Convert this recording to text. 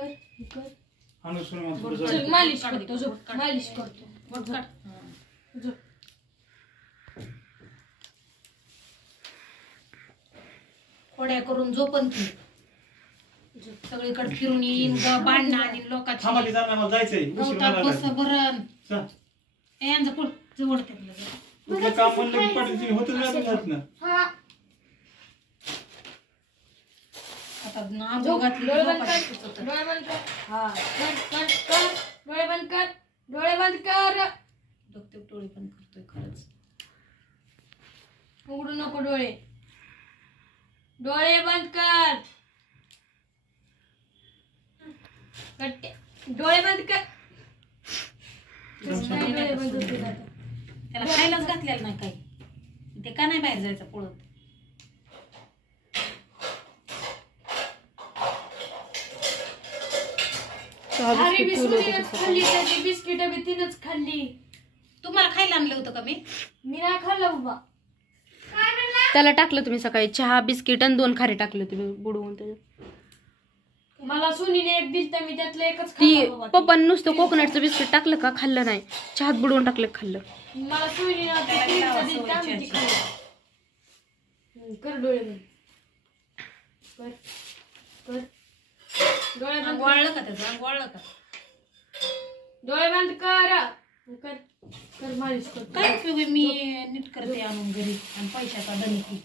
कर कर अनुसरून चल मालिश करतो जो मालिश करतो जो खोड्या करून झोपन ती सगळीकडे फिरून येईन भांडणं आणि लोकांची थांबाली जाणार मला जायचंय उशीर गवतात झाला कसं भरण चल यांचं पुढ जवळ त्यातलं तुझं काम म्हणलं की पाठीची होतच नाही जात ना हा आता आंघोळ घातली डोळे बंद झोपायला कर सुचतं. डोळे बंद कर हा कर डोळे बंद कर डोळे बंद कर डोकते डोळे पण करतोय खरंच उघडू नको डोळे डोळे बंद कर कट्टे डोळे बंद कर नाही डोळे बंद होते आता. त्याला खायलाच घातलेलं नाही काही ते का नाही बाहेर जायचं पळत अरे बिस्किटच खाल्ली त्याची बिस्किट बी तिनच खाल्ली तुम्हाला खायला आणलं होतं का मी नाही खाल्लं बाबा त्याला टाकलं तुम्ही सकाळी चहा बिस्किट आणि 2 खारे टाकले तुम्ही बुडवून त्याच्यात मला सुनीने एक दिल तर मी त्यातलं एकच ती खाल्लं बाबा. पप्पांनी नुसतं कोकोनटचं बिस्किट टाकलं का खाल्लं नाही चहात बुडवून टाकलं का खाल्लं मला सुनीने ते क्रीमचं दिलं तर आम्ही ते खाल्लं. कर डोळे बंद कर कर डोळे बंद कर. वाळलं का त्याचं वाळलं का डोळे बंद कर कर कर मालिश कर काय उपयोग आहे मी नीट करते आणून घरी आणि पैशाचा दणकी